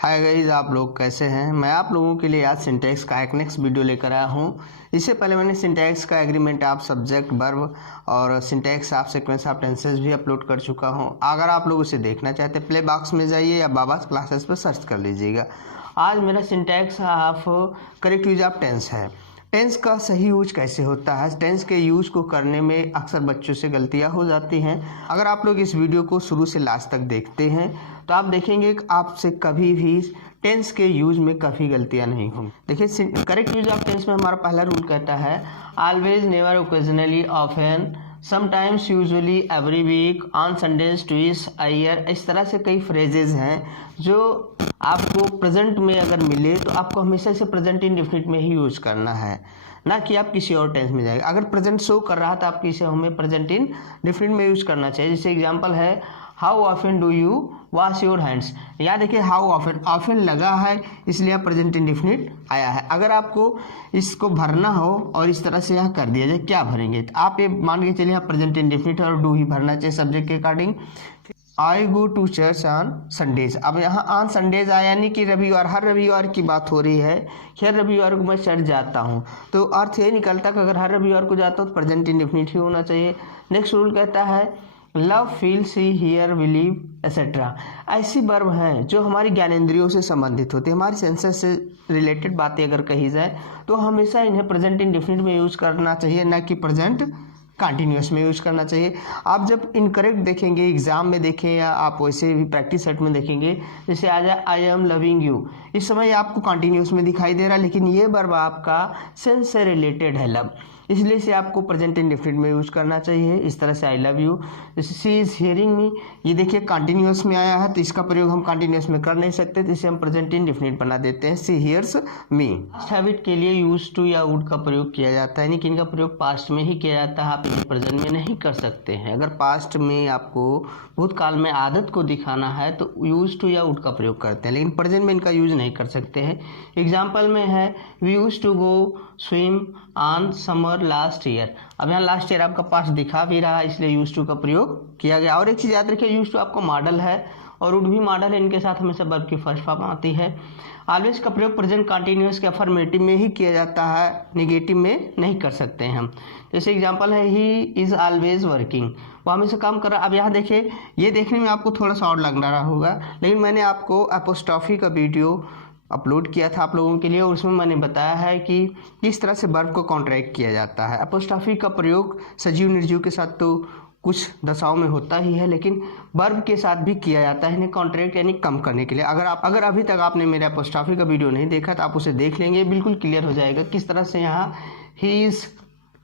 Hi guys, आप लोग कैसे हैं। मैं आप लोगों के लिए आज सिंटैक्स का एक नेक्स्ट वीडियो लेकर आया हूं। इससे पहले मैंने सिंटैक्स का एग्रीमेंट ऑफ सब्जेक्ट वर्ब और syntax of sequence of tenses भी अपलोड कर चुका हूं। अगर आप लोग उसे देखना चाहते हैं प्ले बॉक्स में जाइए या बाबास क्लासेस पर सर्च कर लीजिएगा। आज मेरा syntax of correct use of tense है। टेंस का सही यूज कैसे होता है, टेंस के यूज को करने में अक्सर बच्चों से गलतियां हो जाती हैं। अगर आप लोग इस वीडियो को शुरू से लास्ट तक देखते हैं तो आप देखेंगे कि आपसे कभी भी टेंस के यूज में काफ़ी गलतियां नहीं होंगी। देखिए, करेक्ट यूज ऑफ टेंस में हमारा पहला रूल कहता है always, never, occasionally, often, sometimes, usually, every week, on Sundays, twice, a year. इस तरह से कई फ्रेजेज हैं जो आपको प्रेजेंट में अगर मिले तो आपको हमेशा से प्रेजेंट इंडेफिनिट में ही यूज करना है, ना कि आप किसी और टेंस में जाएगा। अगर प्रेजेंट शो कर रहा था आपको इसे हमें प्रेजेंट इंडेफिनिट में यूज करना चाहिए। जैसे एग्जांपल है how often do you wash your hands. यहाँ देखिए हाउ ऑफन, ऑफन लगा है इसलिए प्रेजेंट इंडेफिनिट आया है। अगर आपको इसको भरना हो और इस तरह से यहाँ कर दिया जाए, क्या भरेंगे? तो आप ये मान के चलिए प्रेजेंट इंडेफिनिट और डू ही भरना चाहिए सब्जेक्ट के according. I go to church on Sundays. अब यहाँ ऑन संडेज आया यानी कि रविवार, हर रविवार की बात हो रही है कि हर रविवार को मैं चर्च जाता हूँ, तो अर्थ ये निकलता कि अगर हर रविवार को जाता हूँ तो प्रेजेंट इंडेफिनिट ही होना चाहिए। नेक्स्ट रूल कहता है love, feel, see, hear, believe etcetera. ऐसी वर्ब हैं जो हमारी ज्ञानेंद्रियों से संबंधित होती है, हमारी सेंसेस से रिलेटेड बातें अगर कही जाए तो हमेशा इन्हें प्रेजेंट इंडेफिनिट में यूज करना चाहिए, ना कि प्रेजेंट कंटिन्यूस में यूज करना चाहिए। आप जब इनकरेक्ट देखेंगे एग्जाम में देखें या आप वैसे भी प्रैक्टिस सेट में देखेंगे, जैसे आ जाए आई एम लविंग यू, इस समय आपको कंटिन्यूस में दिखाई दे रहा है लेकिन ये वर्ब आपका सेंस से रिलेटेड है लव, इसलिए इसे आपको प्रेजेंट इंडेफिनिट में यूज करना चाहिए। इस तरह से आई लव यू, जैसे सी इज हियरिंग मी, ये देखिए कंटिन्यूस में आया है तो इसका प्रयोग हम कंटिन्यूस में कर नहीं सकते, तो इसे हम प्रेजेंट इंडेफिनिट बना देते हैं सी हियर्स मी। पास्ट हैबिट के लिए यूज टू या वुड का प्रयोग किया जाता है, यानी कि इनका प्रयोग पास्ट में ही किया जाता है, आप इन्हें प्रेजेंट में नहीं कर सकते हैं। अगर पास्ट में आपको भूतकाल में आदत को दिखाना है तो यूज टू या वुड का प्रयोग करते हैं, लेकिन प्रेजेंट में इनका यूज नहीं कर सकते हैं। एग्जाम्पल में है we use to go swim on summer last year. अब यहाँ लास्ट ईयर आपका पास्ट दिखा भी रहा है इसलिए यूज टू का प्रयोग किया गया। और एक चीज़ याद रखिए, यूज टू आपका मॉडल है और वुड भी मॉडल है, इनके साथ हमेशा वर्ब की फर्स्ट फॉर्म आती है। ऑलवेज का प्रयोग प्रेजेंट कंटिन्यूअस के अफर्मेटिव में ही किया जाता है, नेगेटिव में नहीं कर सकते हैं हम। जैसे एग्जांपल है ही इज़ ऑलवेज वर्किंग, वो हमेशा काम कर रहा है। अब यहाँ देखिए, ये देखने में आपको थोड़ा सा और लग रहा होगा, लेकिन मैंने आपको एपोस्ट्रॉफी का वीडियो अपलोड किया था आप लोगों के लिए और उसमें मैंने बताया है कि किस तरह से वर्ब को कॉन्ट्रैक्ट किया जाता है। एपोस्ट्रॉफी का प्रयोग सजीव निर्जीव के साथ तो कुछ दशाओं में होता ही है, लेकिन वर्ब के साथ भी किया जाता है इन्हें कॉन्ट्रैक्ट यानी कम करने के लिए। अगर अभी तक आपने मेरा एपोस्ट्रॉफी का वीडियो नहीं देखा तो आप उसे देख लेंगे, बिल्कुल क्लियर हो जाएगा किस तरह से यहाँ ही इज़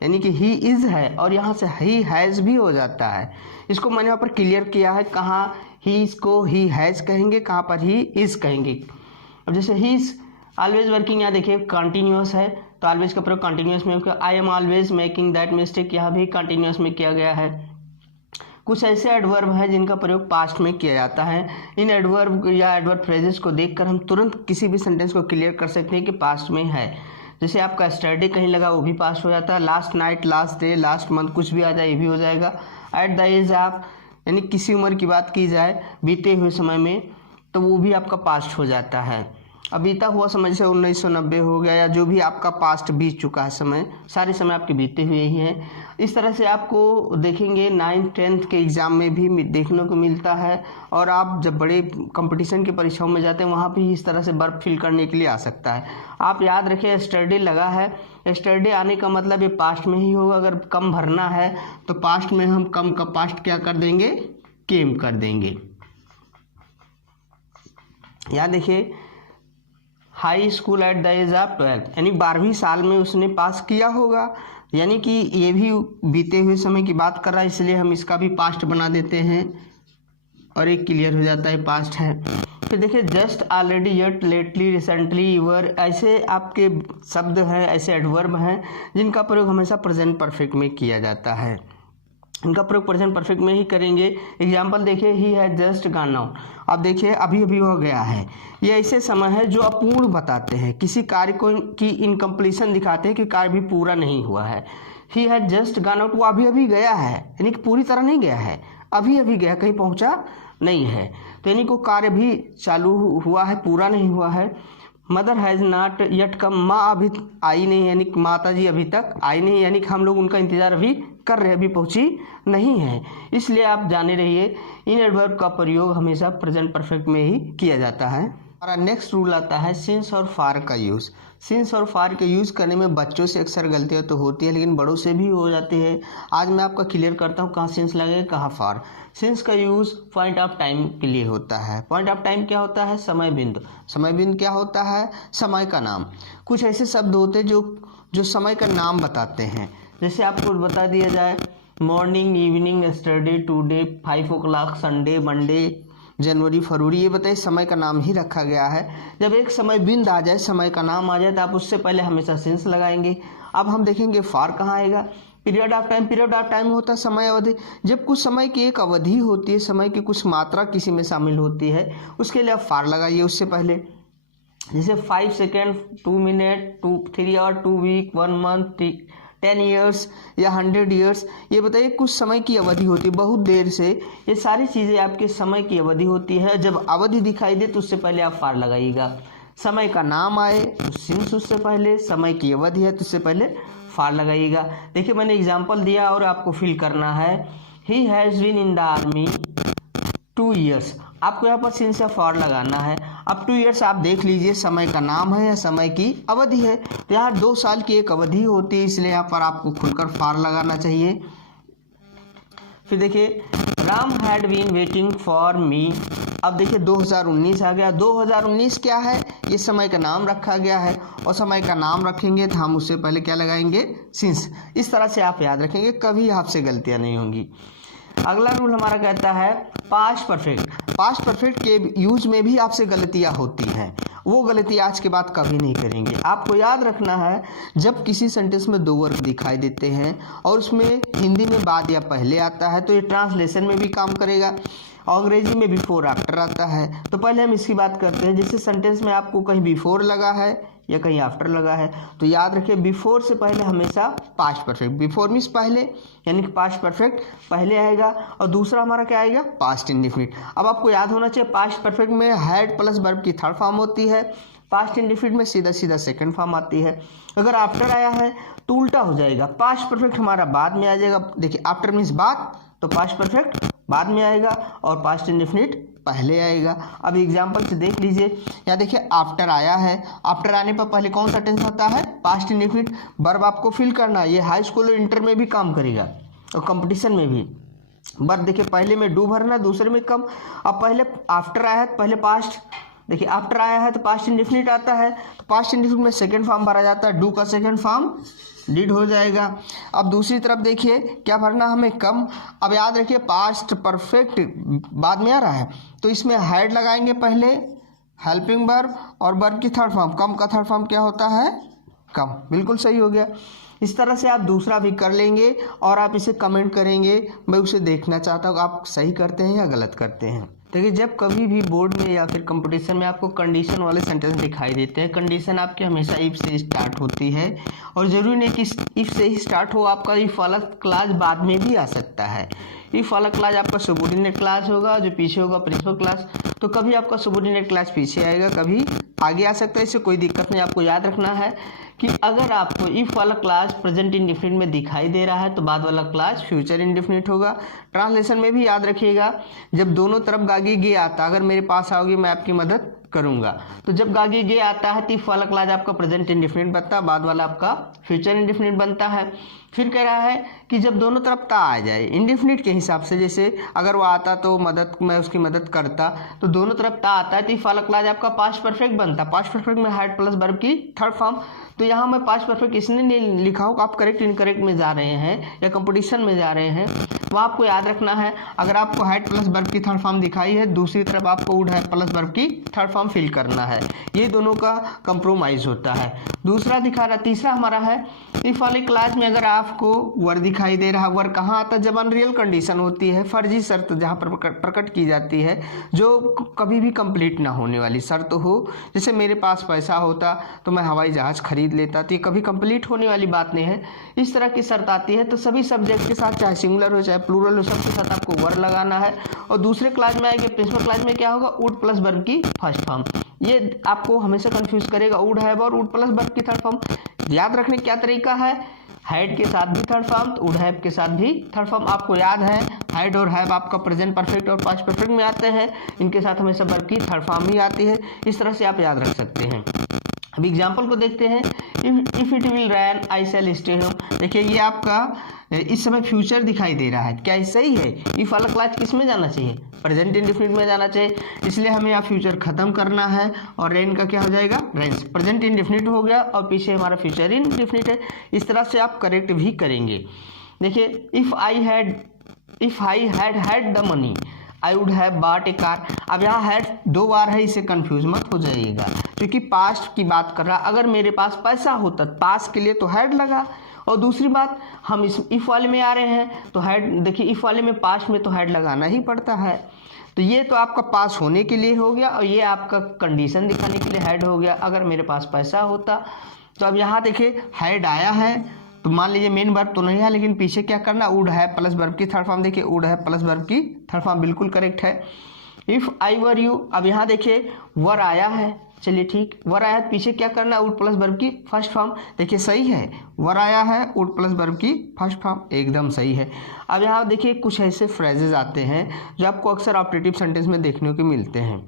यानी कि ही इज़ है और यहाँ से ही हैज़ भी हो जाता है। इसको मैंने वहाँ पर क्लियर किया है, कहाँ ही इसको ही हैज़ कहेंगे, कहाँ पर ही इज़ कहेंगे। अब जैसे ही इज़ ऑलवेज वर्किंग, यहाँ देखिए कंटिन्यूस है तो ऑलवेज का प्रयोग कंटिन्यूस में, I am always making that mistake, यहाँ भी कंटिन्यूस में किया गया है। कुछ ऐसे एडवर्ब हैं जिनका प्रयोग पास्ट में किया जाता है। इन एडवर्ब या एडवर्ब फ्रेजेस को देखकर हम तुरंत किसी भी सेंटेंस को क्लियर कर सकते हैं कि पास्ट में है। जैसे आपका स्टरडे कहीं लगा वो भी पास्ट हो जाता है, last night, last day, last month कुछ भी आ जाए ये भी हो जाएगा। एट द एज ऑफ यानी किसी उम्र की बात की जाए बीते हुए समय में तो वो भी आपका पास्ट हो जाता है। अब बीता हुआ समय जैसे 1990 हो गया या जो भी आपका पास्ट बीत चुका है समय, सारे समय आपके बीते हुए ही हैं। इस तरह से आपको देखेंगे 9th 10th के एग्ज़ाम में भी देखने को मिलता है और आप जब बड़े कंपटीशन की परीक्षाओं में जाते हैं वहाँ भी इस तरह से वर्ब फिल करने के लिए आ सकता है। आप याद रखें स्टरडे लगा है, स्टरडे आने का मतलब ये पास्ट में ही होगा। अगर कम भरना है तो पास्ट में हम कम का पास्ट क्या कर देंगे, केम कर देंगे। याद देखिए high school at the age of 12, यानी 12वीं साल में उसने पास किया होगा, यानी कि ये भी बीते हुए समय की बात कर रहा है इसलिए हम इसका भी पास्ट बना देते हैं और एक क्लियर हो जाता है पास्ट है। फिर देखिए just, already, yet, lately, recently, your, ऐसे आपके शब्द हैं, ऐसे एडवर्ब हैं जिनका प्रयोग हमेशा प्रेजेंट परफेक्ट में किया जाता है। इनका प्रयोग प्रेजेंट परफेक्ट में ही करेंगे। एग्जाम्पल देखिए he has just gone out, अब देखिए अभी अभी हो गया है। ये ऐसे समय है जो अपूर्ण बताते हैं, किसी कार्य को की इनकम्प्लीशन दिखाते हैं कि कार्य भी पूरा नहीं हुआ है। He has just gone out, वो अभी अभी गया है यानी कि पूरी तरह नहीं गया है, अभी अभी गया, कहीं पहुंचा नहीं है। तो यानी को कार्य भी चालू हुआ है, पूरा नहीं हुआ है। मदर हैज़ नॉट यट कम, माँ अभी आई नहीं, यानी कि माता जी अभी तक आई नहीं, यानी कि हम लोग उनका इंतज़ार अभी कर रहे हैं, अभी पहुँची नहीं है। इसलिए आप जाने रहिए इन एडवर्ब का प्रयोग हमेशा प्रेजेंट परफेक्ट में ही किया जाता है। हमारा नेक्स्ट रूल आता है सिंस और फार का यूज़। सिंस और फार के यूज़ करने में बच्चों से अक्सर गलतियाँ तो होती है, लेकिन बड़ों से भी हो जाती है। आज मैं आपका क्लियर करता हूँ कहाँ सिंस लगेगा, कहाँ फार। सिंस का यूज़ पॉइंट ऑफ टाइम के लिए होता है। पॉइंट ऑफ टाइम क्या होता है, समय बिंदु। समय बिंदु क्या होता है, समय का नाम। कुछ ऐसे शब्द होते हैं जो समय का नाम बताते हैं। जैसे आपको बता दिया जाए morning, evening, yesterday, today, 5 o'clock, Sunday, Monday, जनवरी, फरवरी, ये बताइए समय का नाम ही रखा गया है। जब एक समय बिंद आ जाए, समय का नाम आ जाए, तो आप उससे पहले हमेशा सिंस लगाएंगे। अब हम देखेंगे फार कहाँ आएगा। Period of time, period of time होता है समय अवधि। जब कुछ समय की एक अवधि होती है, समय की कुछ मात्रा किसी में शामिल होती है, उसके लिए आप फार लगाइए उससे पहले। जैसे 5 second, 2 minute, 3 hour, 2 week, 1 month, 10 years या 100 ईयर्स, ये बताइए कुछ समय की अवधि होती है, बहुत देर से। ये सारी चीज़ें आपके समय की अवधि होती है। जब अवधि दिखाई दे तो उससे पहले आप फार लगाइएगा। समय का नाम आए तो सिंस उससे पहले, समय की अवधि है तो उससे पहले फार लगाइएगा। देखिए मैंने एग्जाम्पल दिया और आपको फिल करना है। He has been in the army 2 years, आपको यहाँ पर सिंस या फार लगाना है। अब 2 ईयर्स आप देख लीजिए समय का नाम है या समय की अवधि है, तो यहाँ 2 साल की एक अवधि होती है, इसलिए यहाँ पर आपको खुलकर फार लगाना चाहिए। फिर देखिए Ram had been waiting for me. अब देखिए 2019 आ गया। 2019 क्या है, ये समय का नाम रखा गया है, और समय का नाम रखेंगे तो हम उससे पहले क्या लगाएंगे, सिंस। इस तरह से आप याद रखेंगे, कभी आपसे गलतियाँ नहीं होंगी। अगला रूल हमारा कहता है पास्ट परफेक्ट। पास्ट परफेक्ट के यूज में भी आपसे गलतियां होती हैं, वो गलती आज के बाद कभी नहीं करेंगे। आपको याद रखना है जब किसी सेंटेंस में 2 वर्ग दिखाई देते हैं और उसमें हिंदी में बाद या पहले आता है तो ये ट्रांसलेशन में भी काम करेगा। अंग्रेजी में बिफोर आफ्टर आता है। तो पहले हम इसकी बात करते हैं। जैसे सेंटेंस में आपको कहीं बिफोर लगा है या कहीं आफ्टर लगा है, तो याद रखिए बिफोर से पहले हमेशा पास्ट परफेक्ट। बिफोर मीन्स पहले, यानी कि पास्ट परफेक्ट पहले आएगा। और दूसरा हमारा क्या आएगा, पास्ट इंडेफिनिट। अब आपको याद होना चाहिए पास्ट परफेक्ट में हैड प्लस वर्ब की थर्ड फॉर्म होती है, पास्ट इंडेफिनिट में सीधा सीधा सेकंड फॉर्म आती है। अगर आफ्टर आया है तो उल्टा हो जाएगा, पास्ट परफेक्ट हमारा बाद में आ जाएगा। देखिए आफ्टर मीन्स बाद, तो पास्ट परफेक्ट बाद में आएगा और पास्ट इंडेफिनिट पहले आएगा। अब एग्जांपल से देख लीजिए, यहाँ देखिए आफ्टर आया है, आफ्टर आने पर पहले कौन सा टेंस आता है, पास्ट इंडेफिनिट। वर्ब आपको फिल करना है, ये हाई स्कूल और इंटर में भी काम करेगा और कंपटीशन में भी। वर्ब देखिए पहले में डू भरना, दूसरे में कम। अब पहले आफ्टर आया है तो पहले पास्ट, देखिए आफ्टर आया है तो पास्ट इंडेफिनिट आता है, तो पास्ट इंडेफिनिट में सेकंड फॉर्म भरा जाता है, डू का सेकंड फॉर्म डिड हो जाएगा। अब दूसरी तरफ देखिए क्या भरना हमें, कम। अब याद रखिए पास्ट परफेक्ट बाद में आ रहा है तो इसमें हैड लगाएंगे पहले, हेल्पिंग वर्ब, और वर्ब की थर्ड फॉर्म, कम का थर्ड फॉर्म क्या होता है, कम। बिल्कुल सही हो गया। इस तरह से आप दूसरा भी कर लेंगे और आप इसे कमेंट करेंगे, मैं उसे देखना चाहता हूँ आप सही करते हैं या गलत करते हैं। देखिए जब कभी भी बोर्ड में या फिर कंपटीशन में आपको कंडीशन वाले सेंटेंस दिखाई देते हैं, कंडीशन आपकी हमेशा इफ से स्टार्ट होती है, और ज़रूरी नहीं कि इफ से ही स्टार्ट हो, आपका इफ वाला क्लास बाद में भी आ सकता है। इफ वाला क्लास आपका सबऑर्डिनेट क्लास होगा, जो पीछे होगा प्रिंसिपल क्लास, तो कभी आपका सबऑर्डिनेट क्लास पीछे आएगा, कभी आगे आ सकता है, इससे कोई दिक्कत नहीं। आपको याद रखना है कि अगर आपको इफ वाला क्लास प्रेजेंट इंडेफिनिट में दिखाई दे रहा है तो बाद वाला क्लास फ्यूचर इंडेफिनिट होगा। ट्रांसलेशन में भी याद रखिएगा, जब दोनों तरफ गागी गे आता, अगर मेरे पास आओगे मैं आपकी मदद करूंगा, तो जब गागी गे आता है तो इफ वाला क्लास आपका प्रेजेंट इंडेफिनिट बनता है, बाद वाला आपका फ्यूचर इंडेफिनिट बनता है। फिर कह रहा है कि जब दोनों तरफ ता आ जाए इंडेफिनिट के हिसाब से, जैसे अगर वो आता तो मैं उसकी मदद करता, तो दोनों तरफ ता आता है तो इफ वाला क्लास आपका पास्ट परफेक्ट बनता। पास्ट परफेक्ट में हैड प्लस वर्ब की थर्ड फॉर्म, तो यहाँ मैं पास्ट परफेक्ट इसने नहीं लिखा हो, आप करेक्ट इनकरेक्ट में जा रहे हैं या कंपटीशन में जा रहे हैं, वो आपको याद रखना है। अगर आपको हैड प्लस वर्ब की थर्ड फॉर्म दिखाई है, दूसरी तरफ आपको वुड हैव प्लस वर्ब की थर्ड फॉर्म फिल करना है, ये दोनों का कंप्रोमाइज होता है। दूसरा दिखा रहा, तीसरा हमारा है इफ वाले क्लास में अगर आपको वर दिखाई दे रहा है। वर कहाँ आता है? जब अनरियल कंडीशन होती है, फर्जी शर्त जहाँ पर प्रकट की जाती है, जो कभी भी कंप्लीट ना होने वाली शर्त हो। जैसे मेरे पास पैसा होता तो मैं हवाई जहाज खरीद लेता, तो ये कभी कंप्लीट होने वाली बात नहीं है। इस तरह की शर्त आती है तो सभी सब्जेक्ट के साथ, चाहे सिंगुलर हो चाहे प्लूरल हो, सबके साथ आपको वर लगाना है। और दूसरे क्लास में आएंगे, प्रिंसिपल क्लास में क्या होगा? वुड प्लस वर्ब की फर्स्ट फॉर्म। ये आपको हमेशा कंफ्यूज करेगा, वुड हैव और वुड प्लस वर्ब की थर्ड फॉर्म। याद रखने क्या तरीका है? हैड के साथ भी थर्ड फॉर्म, तो वुड हैव के साथ भी थर्ड फॉर्म। आपको याद है हैड और हैव आपका प्रेजेंट परफेक्ट और पास्ट परफेक्ट में आते हैं, इनके साथ हमेशा वर्ब की थर्ड फॉर्म ही आती है। इस तरह से आप याद रख सकते हैं। अब एग्जाम्पल को देखते हैं। If it will rain I shall stay home. देखिए ये आपका इस समय फ्यूचर दिखाई दे रहा है, क्या ये सही है? इफ वाला क्लास किस में जाना चाहिए? प्रेजेंट इंडेफिनिट में जाना चाहिए, इसलिए हमें यहाँ फ्यूचर खत्म करना है और रेन का क्या हो जाएगा? रेंस। प्रेजेंट इंडेफिनिट हो गया और पीछे हमारा फ्यूचर इंडेफिनिट है। इस तरह से आप करेक्ट भी करेंगे। देखिए if I had the money I would have bought A car. अब यहाँ हैड 2 बार है, इसे कंफ्यूज मत हो जाइएगा, क्योंकि पास्ट की बात कर रहा। अगर मेरे पास पैसा होता, पास्ट के लिए तो हैड लगा। और दूसरी बात, हम इस इफ वाले में आ रहे हैं तो हैड, देखिए इफ वाले में पास्ट में तो हैड लगाना ही पड़ता है। तो ये तो आपका पास होने के लिए हो गया और ये आपका कंडीशन दिखाने के लिए हैड हो गया, अगर मेरे पास पैसा होता। तो अब यहाँ देखिए हैड आया है, तो मान लीजिए मेन वर्ब तो नहीं है, लेकिन पीछे क्या करना? वुड हैव प्लस वर्ब की थर्ड फॉर्म। देखिए वुड हैव प्लस वर्ब की थर्ड फॉर्म बिल्कुल करेक्ट है। इफ आई वर यू, अब यहाँ देखिए वर आया है, चलिए ठीक, वर आया है, पीछे क्या करना? वुड प्लस वर्ब की फर्स्ट फॉर्म। देखिए सही है, वर आया है, वुड प्लस वर्ब की फर्स्ट फॉर्म, एकदम सही है। अब यहाँ देखिए कुछ ऐसे फ्रेजेस आते हैं जो आपको अक्सर ऑपरेटिव सेंटेंस में देखने को मिलते हैं।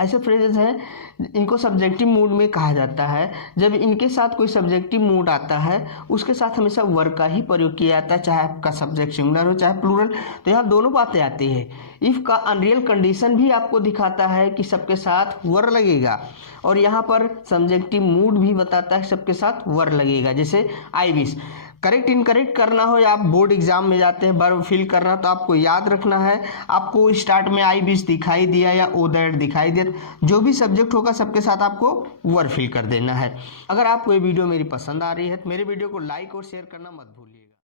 ऐसे फ्रेजेस हैं, इनको सब्जेक्टिव मूड में कहा जाता है। जब इनके साथ कोई सब्जेक्टिव मूड आता है, उसके साथ हमेशा वर का ही प्रयोग किया जाता है, चाहे आपका सब्जेक्ट सिंगुलर हो चाहे प्लूरल। तो यहाँ दोनों बातें आती है। इफ का अनरियल कंडीशन भी आपको दिखाता है कि सबके साथ वर लगेगा, और यहाँ पर सब्जेक्टिव मूड भी बताता है सबके साथ वर लगेगा। जैसे आई विश, करेक्ट इनकरेक्ट करना हो या आप बोर्ड एग्जाम में जाते हैं वर्ब फिल करना, तो आपको याद रखना है, आपको स्टार्ट में आई विश दिखाई दिया या ओ दैट दिखाई दिया, जो भी सब्जेक्ट होगा सबके साथ आपको वर्ब फिल कर देना है। अगर आपको ये वीडियो मेरी पसंद आ रही है तो मेरे वीडियो को लाइक और शेयर करना मत भूलिए।